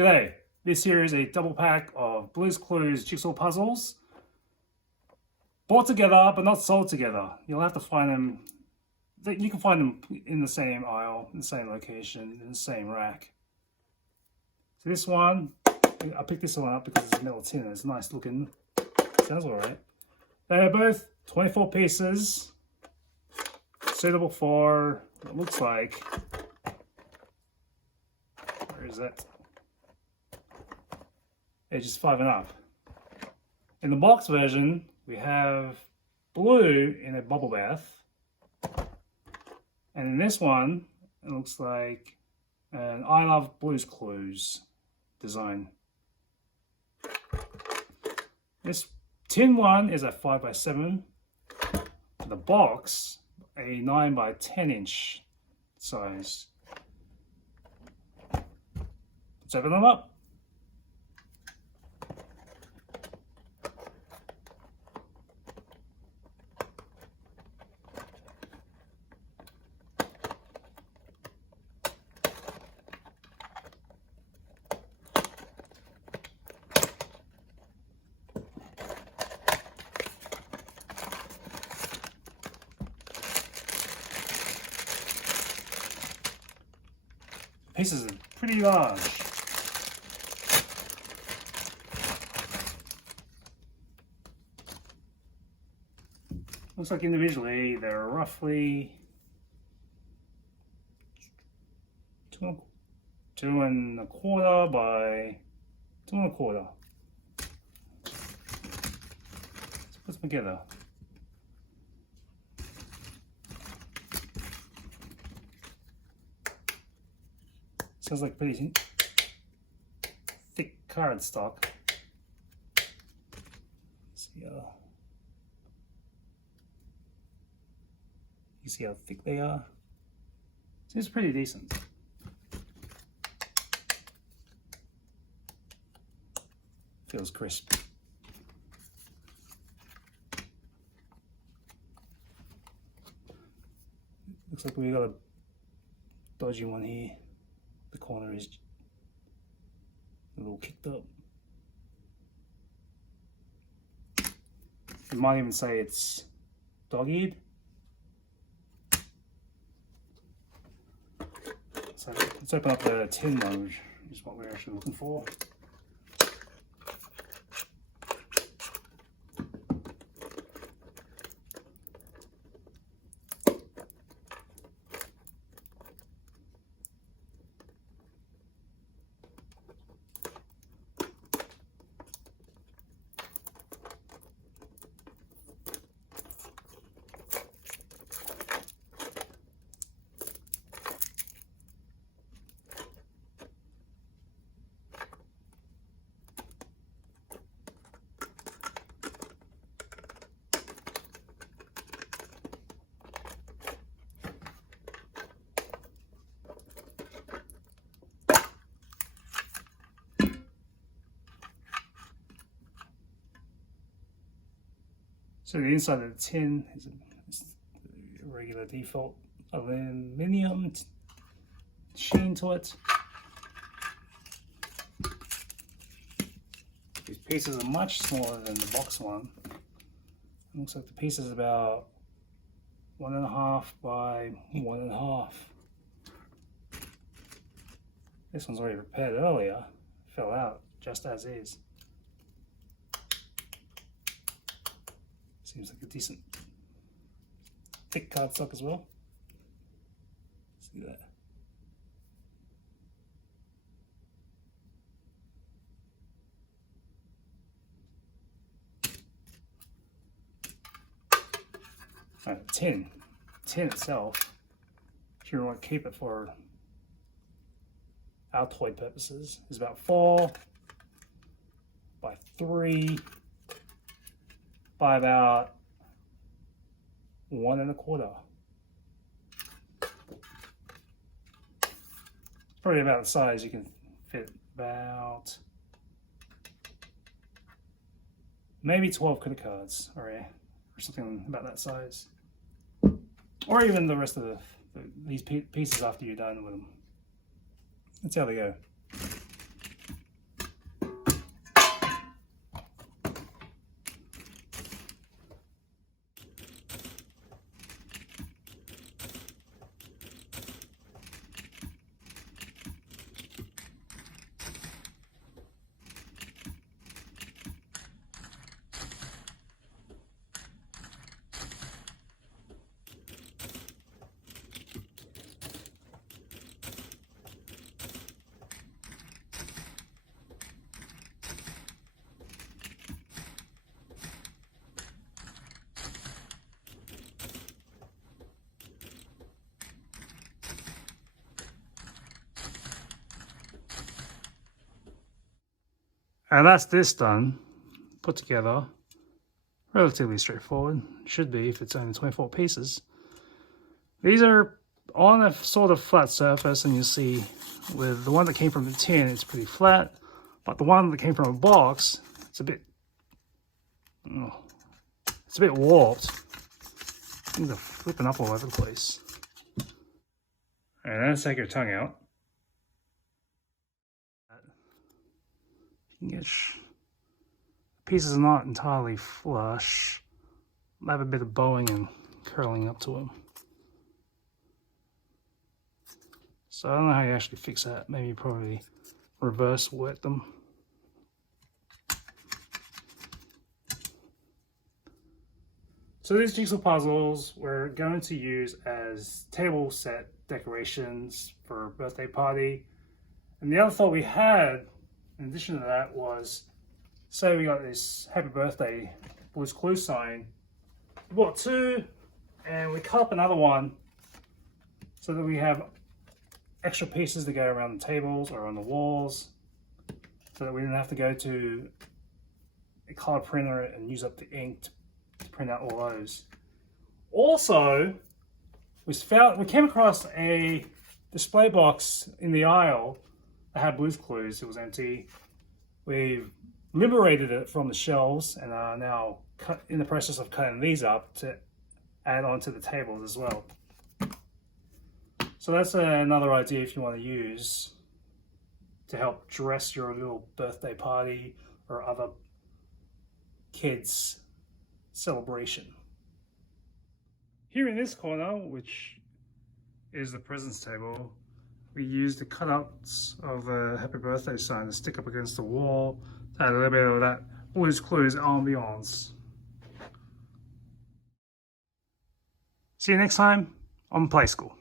G'day, this here is a double pack of Blue's Clues jigsaw puzzles. Bought together, but not sold together. You'll have to find them, you can find them in the same aisle, in the same location, in the same rack. So this one, I picked this one up because it's a metal tin and it's nice looking. Sounds alright. They are both 24 pieces, suitable for, it looks like, where is that? Ages 5 and up. In the box version, we have Blue in a bubble bath. And in this one, it looks like an I Love Blue's Clues design. This tin one is a 5x7. The box, a 9x10" size. Let's open them up. Pieces are pretty large. Looks like individually they're roughly 2¼ by 2¼ Let's put them together. Sounds like pretty thick cardstock. See you see how thick they are? Seems pretty decent. Feels crisp. Looks like we got a dodgy one here. The corner is a little kicked up. You might even say it's dog-eared. So let's open up the tin one, which is what we're actually looking for. So the inside of the tin is a regular default aluminum sheen to it. These pieces are much smaller than the box one. It looks like the piece is about 1½ by 1½. This one's already prepared earlier, fell out just as is. Seems like a decent thick cardstock as well. See that? Alright, tin itself, if you want to keep it for our toy purposes, is about 4 by 3 by about 1¼ Probably about the size you can fit about maybe 12 credit cards or something about that size, or even the rest of these pieces after you're done with them. That's how they go. And that's this done, put together. Relatively straightforward, should be if it's only 24 pieces. These are on a sort of flat surface, and you see with the one that came from the tin, it's pretty flat, but the one that came from a box, it's a bit warped. Things are flipping up all over the place. And then take your tongue out. You can get pieces are not entirely flush. I have a bit of bowing and curling up to them. So I don't know how you actually fix that. Maybe probably reverse wet them. So these jigsaw puzzles we're going to use as table set decorations for a birthday party. And the other thought we had, in addition to that, was say we got this happy birthday Blue's Clues sign. We bought two and we cut up another one so that we have extra pieces to go around the tables or on the walls, so that we didn't have to go to a color printer and use up the ink to print out all those. Also, we came across a display box in the aisle that had Blue's Clues. It was empty. We've liberated it from the shelves and are now in the process of cutting these up to add onto the tables as well. So that's another idea if you want to use to help dress your little birthday party or other kids' celebration. Here in this corner, which is the presents table, we used the cutouts of a happy birthday sign to stick up against the wall to add a little bit of that Blue's Clues ambiance. See you next time on Play School.